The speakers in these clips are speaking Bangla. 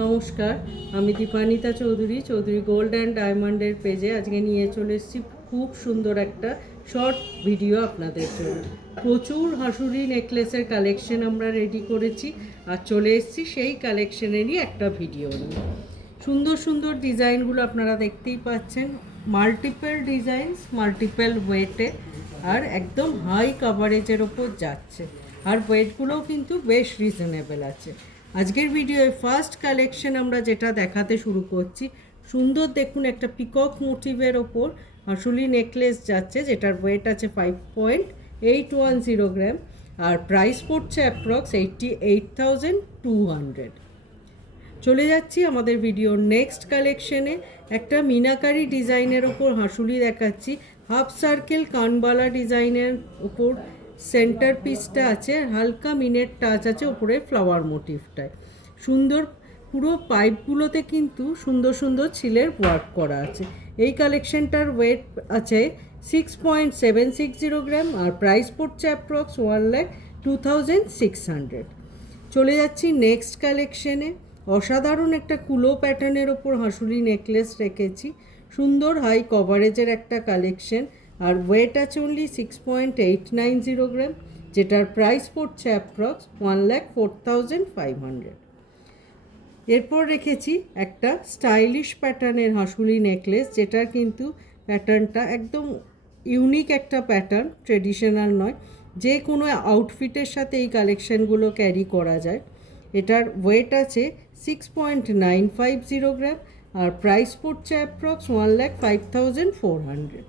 নমস্কার, আমি দীপানিতা চৌধুরী গোল্ড অ্যান্ড ডায়মন্ডের পেজে আজকে নিয়ে চলে এসেছি খুব সুন্দর একটা শর্ট ভিডিও আপনাদের জন্য। প্রচুর হাঁসুরি নেকলেসের কালেকশন আমরা রেডি করেছি আর চলে এসেছি সেই কালেকশনেরই একটা ভিডিও নিয়ে। সুন্দর সুন্দর ডিজাইনগুলো আপনারা দেখতেই পাচ্ছেন, মাল্টিপল ডিজাইনস, মাল্টিপল ওয়েটে আর একদম হাই কাভারেজের ওপর যাচ্ছে, আর ওয়েটগুলোও কিন্তু বেশ রিজনেবল আছে। আজকের ভিডিওয়ে ফার্স্ট কালেকশন আমরা যেটা দেখাতে শুরু করছি, সুন্দর দেখুন একটা পিকক মোটিভের ওপর হাঁসুলি নেকলেস যাচ্ছে, যেটার ওয়েট আছে 5.810 গ্রাম আর প্রাইস পড়ছে অ্যাপ্রক্স 88,200। চলে যাচ্ছি আমাদের ভিডিওর নেক্সট কালেকশনে। একটা মিনাকারি ডিজাইনের ওপর হাঁসুলি দেখাচ্ছি, হাফ সার্কেল কানবালা ডিজাইনের ওপর সেন্টার পিসটা আছে, হালকা মিনের টাচ আছে ওপরে ফ্লাওয়ার মোটিভটায়। সুন্দর পুরো পাইপগুলোতে কিন্তু সুন্দর সুন্দর ছিলের ওয়ার্ক করা আছে। এই কালেকশনটার ওয়েট আছে 6.760 গ্রাম আর প্রাইস পড়ছে অ্যাপ্রক্স 1,02,600। চলে যাচ্ছি নেক্সট কালেকশনে। অসাধারণ একটা কুলো প্যাটার্নের ওপর হাঁসুলি নেকলেস রেখেছি, সুন্দর হাই কভারেজের একটা কালেকশন আর ওয়েট আছে অনলি 6.890 গ্রাম, যেটার প্রাইস পড়ছে অ্যাপ্রক্স 1,04,500। এরপর রেখেছি একটা স্টাইলিশ প্যাটার্নের হাঁসুলি নেকলেস, যেটার কিন্তু প্যাটার্নটা একদম ইউনিক একটা প্যাটার্ন, ট্রেডিশনাল নয়, যে কোনো আউটফিটের সাথে এই কালেকশানগুলো ক্যারি করা যায়। এটার ওয়েট আছে 6.950 গ্রাম আর প্রাইস পড়ছে অ্যাপ্রক্স 1,05,400।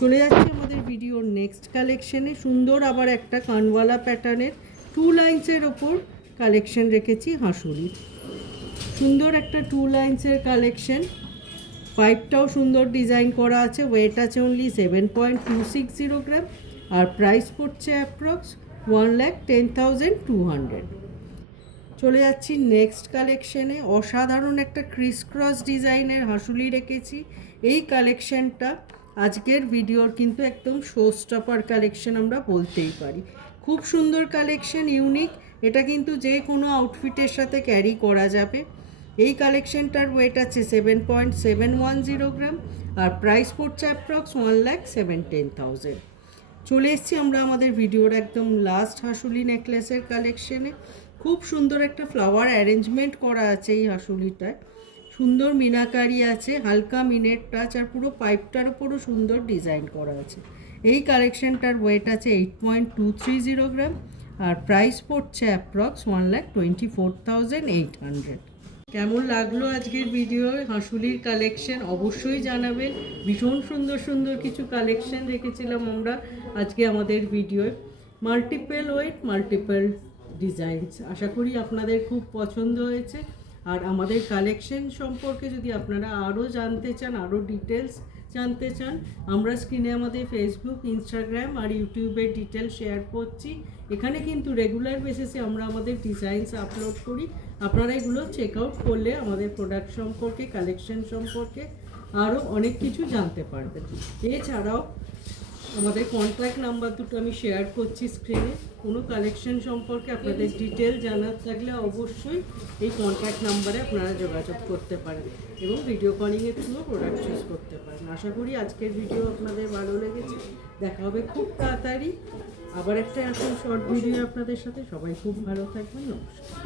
চলে যাচ্ছে আমাদের ভিডিওর নেক্সট কালেকশনে। সুন্দর আবার একটা কানওয়ালা প্যাটার্নের 2 লাইন্সের ওপর কালেকশন রেখেছি হাঁসুলি। সুন্দর একটা 2 লাইন্সের কালেকশন, পাইপটাও সুন্দর ডিজাইন করা আছে, ওয়েট আছে অনলি 7.260 গ্রাম আর প্রাইস পড়ছে অ্যাপ্রক্স 1,10,200। চলে যাচ্ছি নেক্সট কালেকশনে। অসাধারণ একটা ক্রিস ক্রস ডিজাইনের হাঁসুলি রেখেছি। এই কালেকশনটা আজকের ভিডিওর কিন্তু একদম শো স্টপার কালেকশন আমরা বলতেই পারি। খুব সুন্দর কালেকশন, ইউনিক, এটা কিন্তু যে কোনো আউটফিটের সাথে ক্যারি করা যাবে। এই কালেকশনটার ওয়েট আছে 7.710 গ্রাম আর প্রাইস পড়ছে অ্যাপ্রক্স 1,17,000। চলে এসেছি আমরা আমাদের ভিডিওর একদম লাস্ট হাঁসুলি নেকলেসের কালেকশনে। খুব সুন্দর একটা ফ্লাওয়ার অ্যারেঞ্জমেন্ট করা আছে এই হাঁসুলিটায়, সুন্দর মিনাকারি আছে, হালকা মিনের টাচ আর পুরো পাইপটার উপরও সুন্দর ডিজাইন করা আছে। এই কালেকশনটার ওয়েট আছে 8.230 গ্রাম আর প্রাইস পড়ছে অ্যাপ্রক্স 1,24,800। কেমন লাগলো আজকের ভিডিও হাঁসুলির কালেকশন অবশ্যই জানাবেন। ভীষণ সুন্দর সুন্দর কিছু কালেকশন রেখেছিলাম আমরা আজকে আমাদের ভিডিওয়, মাল্টিপল ওয়েট, মাল্টিপল ডিজাইনস। আশা করি আপনাদের খুব পছন্দ হয়েছে। আর আমাদের কালেকশন সম্পর্কে যদি আপনারা আরও জানতে চান, আরও ডিটেলস জানতে চান, আমরা স্ক্রিনে আমাদের ফেসবুক, ইনস্টাগ্রাম আর ইউটিউবের ডিটেল শেয়ার করছি। এখানে কিন্তু রেগুলার বেসিসে আমরা আমাদের ডিজাইনস আপলোড করি। আপনারা এগুলো চেক আউট করলে আমাদের প্রোডাক্ট সম্পর্কে, কালেকশন সম্পর্কে আরও অনেক কিছু জানতে পারবেন। এছাড়াও আমাদের কন্ট্যাক্ট নাম্বার দুটো আমি শেয়ার করছি স্ক্রিনে। কোনো কালেকশন সম্পর্কে আপনাদের ডিটেল জানার থাকলে অবশ্যই এই কন্ট্যাক্ট নাম্বারে আপনারা যোগাযোগ করতে পারেন এবং ভিডিও কলিংয়ের থ্রুও প্রোডাক্ট চুজ করতে পারেন। আশা করি আজকের ভিডিও আপনাদের ভালো লেগেছে। দেখা হবে খুব তাড়াতাড়ি আবার একটা এরকম শর্ট ভিডিও আপনাদের সাথে। সবাই খুব ভালো থাকবেন। নমস্কার।